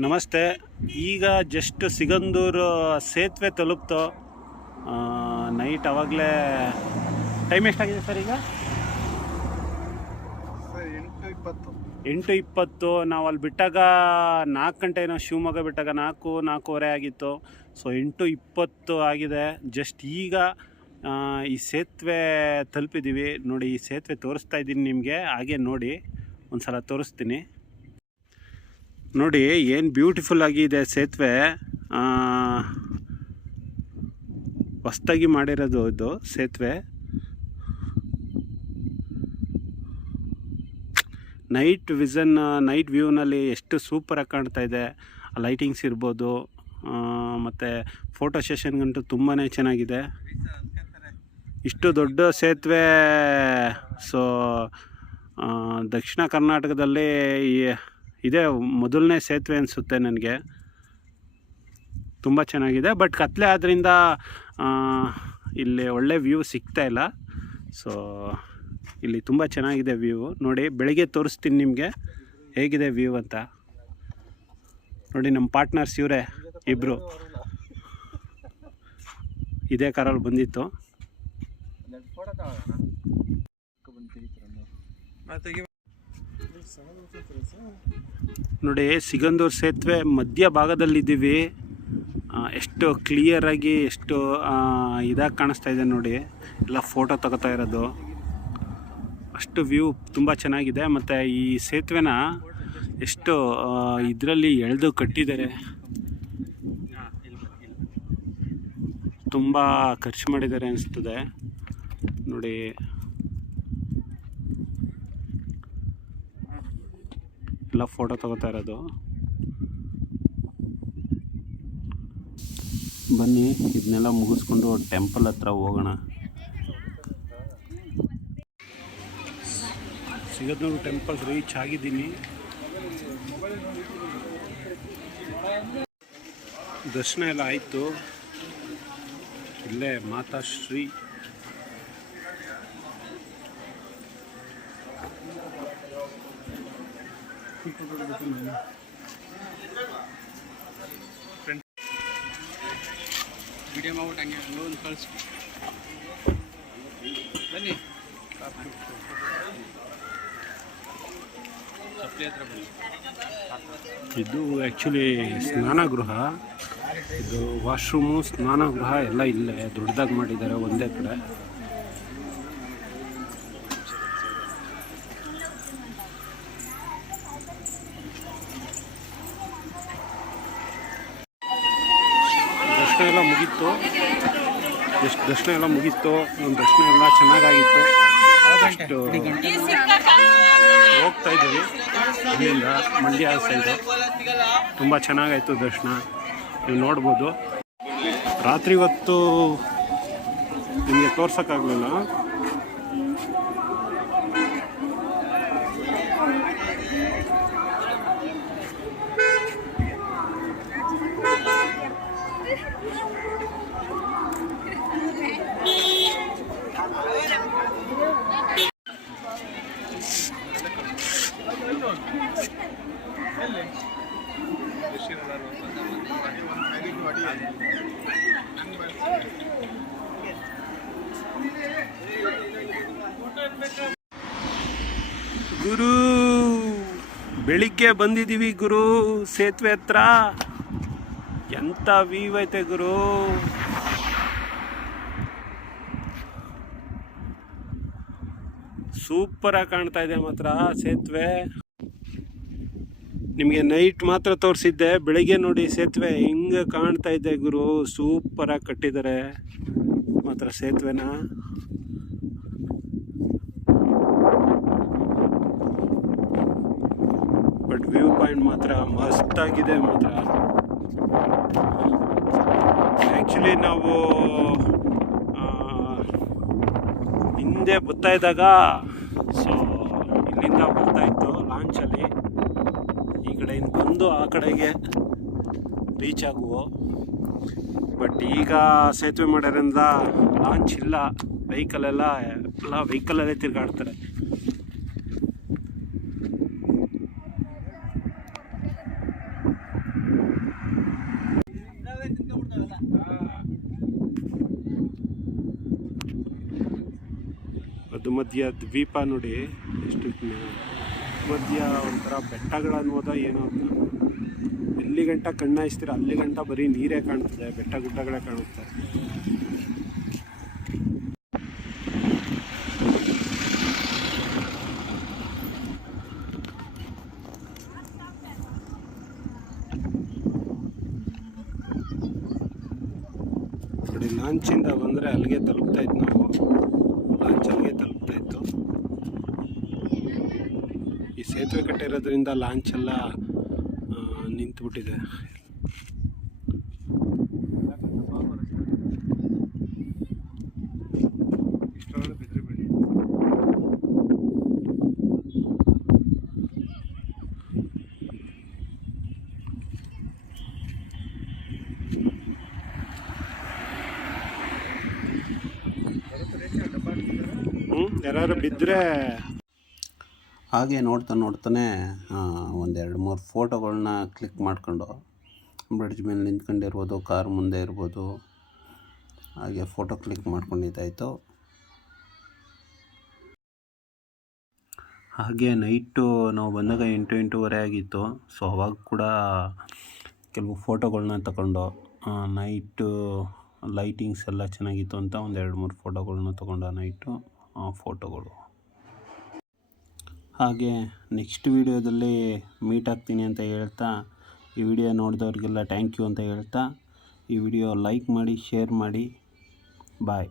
ನಮಸ್ತೆ. ಈಗ ಜಸ್ಟ್ ಸಿಗಂದೂರು ಸೇತುವೆ ತಲುಪ್ತು. ನೈಟ್ ಆವಾಗಲೇ ಟೈಮ್ ಎಷ್ಟಾಗಿದೆ ಸರ್? ಈಗ 8:20. ನಾವು ಅಲ್ಲಿ ಬಿಟ್ಟಾಗ 4 ಗಂಟೆ ಏನೋ, ಶಿವಮೊಗ್ಗ ಬಿಟ್ಟಾಗ 4-4:15 ಆಗಿತ್ತು. ಸೊ 8:20 ಆಗಿದೆ. ಜಸ್ಟ್ ಈಗ ಈ ಸೇತುವೆ ತಲುಪಿದ್ದೀವಿ. ನೋಡಿ, ಈ ಸೇತುವೆ ತೋರಿಸ್ತಾ ಇದ್ದೀನಿ ನಿಮಗೆ. ಹಾಗೆ ನೋಡಿ, ಒಂದು ಸಲ ತೋರಿಸ್ತೀನಿ. ನೋಡಿ ಏನು ಬ್ಯೂಟಿಫುಲ್ ಆಗಿದೆ ಸೇತುವೆ. ಹೊಸ್ದಾಗಿ ಮಾಡಿರೋದು ಇದು ಸೇತುವೆ. ನೈಟ್ ವಿಷನ್, ನೈಟ್ ವ್ಯೂನಲ್ಲಿ ಎಷ್ಟು ಸೂಪರಾಗಿ ಕಾಣ್ತಾ ಇದೆ. ಲೈಟಿಂಗ್ಸ್ ಇರ್ಬೋದು, ಮತ್ತು ಫೋಟೋ ಸೆಷನ್ಗಂತೂ ತುಂಬಾ ಚೆನ್ನಾಗಿದೆ. ಇಷ್ಟು ದೊಡ್ಡ ಸೇತುವೆ ಸೊ ದಕ್ಷಿಣ ಕರ್ನಾಟಕದಲ್ಲಿ ಇದೇ ಮೊದಲನೇ ಸೇತುವೆ ಅನಿಸುತ್ತೆ ನನಗೆ. ತುಂಬ ಚೆನ್ನಾಗಿದೆ. ಬಟ್ ಕತ್ಲೆ ಆದ್ದರಿಂದ ಇಲ್ಲಿ ಒಳ್ಳೆ ವ್ಯೂ ಸಿಗ್ತಾ ಇಲ್ಲ. ಸೊ ಇಲ್ಲಿ ತುಂಬ ಚೆನ್ನಾಗಿದೆ ವ್ಯೂ. ನೋಡಿ, ಬೆಳಿಗ್ಗೆ ತೋರಿಸ್ತೀನಿ ನಿಮಗೆ ಹೇಗಿದೆ ವ್ಯೂ ಅಂತ. ನೋಡಿ, ನಮ್ಮ ಪಾರ್ಟ್ನರ್ಸ್ ಇವರೇ ಇಬ್ಬರು. ಇದೇ ಕಾರಲ್ಲಿ ಬಂದಿತ್ತು. ನೋಡಿ, ಸಿಗಂದೂರು ಸೇತುವೆ ಮಧ್ಯ ಭಾಗದಲ್ಲಿದ್ದೀವಿ. ಎಷ್ಟು ಕ್ಲಿಯರಾಗಿ, ಎಷ್ಟು ಇದಾಗಿ ಕಾಣಿಸ್ತಾ ಇದೆ ನೋಡಿ. ಎಲ್ಲ ಫೋಟೋ ತಗೋತಾ ಇರೋದು. ಅಷ್ಟು ವ್ಯೂ ತುಂಬ ಚೆನ್ನಾಗಿದೆ. ಮತ್ತು ಈ ಸೇತುವೆನ ಎಷ್ಟು ಇದರಲ್ಲಿ ಎಳೆದು ಕಟ್ಟಿದ್ದಾರೆ. ತುಂಬ ಖರ್ಚು ಮಾಡಿದ್ದಾರೆ ಅನಿಸ್ತದೆ ನೋಡಿ. ಎಲ್ಲ ಫೋಟೋ ತಗೋತಾ ಇರೋದು. ಬನ್ನಿ, ಇದನ್ನೆಲ್ಲ ಮುಗಿಸ್ಕೊಂಡು ಟೆಂಪಲ್ ಹತ್ರ ಹೋಗೋಣ. ಸಿಗಂದೂರು ಟೆಂಪಲ್ ರೀಚ್ ಆಗಿದ್ದೀನಿ. ದರ್ಶನ ಎಲ್ಲ ಆಯಿತು. ಇಲ್ಲೇ ಮಾತಾಶ್ರೀ ವಿಡಿಯೋ ಮಾಡ್ಬಿಟ್ಟು ಹಂಗೆ ಒಂದು ಕಳಿಸ್ ಬನ್ನಿ. ಇದು ಆ್ಯಕ್ಚುಲಿ ಸ್ನಾನಗೃಹ. ಇದು ವಾಶ್ರೂಮು, ಸ್ನಾನಗೃಹ ಎಲ್ಲ ಇಲ್ಲೇ ದೊಡ್ಡದಾಗಿ ಮಾಡಿದ್ದಾರೆ ಒಂದೇ ಕಡೆ. ದರ್ಶನ ಎಲ್ಲ ಮುಗೀತು. ಒಂದು ದರ್ಶನ ಎಲ್ಲ ಚೆನ್ನಾಗಾಗಿತ್ತು. ಅಷ್ಟು ಹೋಗ್ತಾ ಇದ್ದೀವಿ ಇಲ್ಲಿಂದ ಮಂಡ್ಯ ಸೈಡು. ತುಂಬ ಚೆನ್ನಾಗಾಯಿತು ದರ್ಶನ. ನೀವು ನೋಡ್ಬೋದು. ರಾತ್ರಿ ಹೊತ್ತು ನಿಮಗೆ ತೋರ್ಸೋಕ್ಕಾಗಲಿಲ್ಲ. ಗುರು, ಬೆಳಿಗ್ಗೆ ಬಂದಿದ್ದೀವಿ ಗುರು ಸೇತುವೆ ಹತ್ರ. ಎಂಥ ವ್ಯೂ ಐತೆ ಗುರು. ಸೂಪರಾಗಿ ಕಾಣ್ತಾ ಇದೆ ಮಾತ್ರ ಸೇತುವೆ. ನಿಮಗೆ ನೈಟ್ ಮಾತ್ರ ತೋರಿಸಿದ್ದೆ. ಬೆಳಿಗ್ಗೆ ನೋಡಿ ಸೇತುವೆ ಹಿಂಗೆ ಕಾಣ್ತಾ ಇದೆ ಗುರು. ಸೂಪರಾಗಿ ಕಟ್ಟಿದ್ದಾರೆ ಮಾತ್ರ ಸೇತುವೆನ. ಬಟ್ ವ್ಯೂ ಪಾಯಿಂಟ್ ಮಾತ್ರ ಮಸ್ತಾಗಿದೆ ಮಾತ್ರ. ಆ್ಯಕ್ಚುಲಿ ನಾವು ಹಿಂದೆ ಬರ್ತಾ ಇದ್ದಾಗ ಸೊ ಇಲ್ಲಿಂದ ಬರ್ತಾ ಇತ್ತು ಲಾಂಚಲ್ಲಿ. ಈ ಕಡೆಯಿಂದ ಬಂದು ಆ ಕಡೆಗೆ ರೀಚ್ ಆಗುವು. ಬಟ್ ಈಗ ಸೇತುವೆ ಮಾಡೋದ್ರಿಂದ ಲಾಂಚ್ ಇಲ್ಲ. ವೆಹಿಕಲಲ್ಲೇ ತಿರುಗಾಡ್ತಾರೆ. ಮಧ್ಯ ದ್ವೀಪ ನೋಡಿ ಎಷ್ಟು ಮಧ್ಯ ಒಂಥರ ಬೆಟ್ಟಗಳನ್ನೋದ ಏನೋ ಎಲ್ಲಿ ಗಂಟ ಕಣ್ಣಾಯಿಸ್ತೀರ ಅಲ್ಲಿ ಗಂಟ ಬರೀ ನೀರೇ ಕಾಣ್ತದೆ, ಬೆಟ್ಟ ಗುಡ್ಡಗಳೇ ಕಾಣುತ್ತೆ. ನೋಡಿ ಲಾಂಚಿಂದ ಬಂದರೆ ಅಲ್ಲಿಗೆ ತಲುಪ್ತಾ ಇತ್ತು, ನಾವು ಲಾಂಚ್ ಅಲ್ಲಿಗೆ ತಲುಪ್ತಾ ಇತ್ತು. ಈ ಸೇತುವೆ ಕಟ್ಟಿರೋದ್ರಿಂದ ಲಾಂಚ್ ಎಲ್ಲ ನಿಂತುಬಿಟ್ಟಿದೆ. ಯಾರು ಬಿದ್ದರೆ ಹಾಗೆ ನೋಡ್ತಾನೆ ಒಂದೆರಡು ಮೂರು ಫೋಟೋಗಳನ್ನ ಕ್ಲಿಕ್ ಮಾಡ್ಕೊಂಡು ಬ್ರಿಡ್ಜ್ ಮೇಲೆ ನಿಂತ್ಕೊಂಡಿರ್ಬೋದು, ಕಾರ್ ಮುಂದೆ ಇರ್ಬೋದು, ಹಾಗೆ ಫೋಟೋ ಕ್ಲಿಕ್ ಮಾಡ್ಕೊಂಡಿದ್ದಾಯಿತು. ಹಾಗೆ ನೈಟು ನಾವು ಬಂದಾಗ 8-8:30 ಆಗಿತ್ತು. ಸೊ ಅವಾಗ ಕೂಡ ಕೆಲವು ಫೋಟೋಗಳನ್ನ ತಗೊಂಡು ನೈಟು ಲೈಟಿಂಗ್ಸ್ ಎಲ್ಲ ಚೆನ್ನಾಗಿತ್ತು ಅಂತ ಒಂದು 2-3 ಫೋಟೋಗಳನ್ನ ತೊಗೊಂಡು ನೈಟು ಫೋಟೋಗಳು. ಹಾಗೆ ನೆಕ್ಸ್ಟ್ ವೀಡಿಯೋದಲ್ಲಿ ಮೀಟ್ ಆಗ್ತೀನಿ ಅಂತ ಹೇಳ್ತಾ, ಈ ವಿಡಿಯೋ ನೋಡಿದವ್ರಿಗೆಲ್ಲ ಥ್ಯಾಂಕ್ ಯು ಅಂತ ಹೇಳ್ತಾ, ಈ ವಿಡಿಯೋ ಲೈಕ್ ಮಾಡಿ, ಶೇರ್ ಮಾಡಿ. ಬಾಯ್.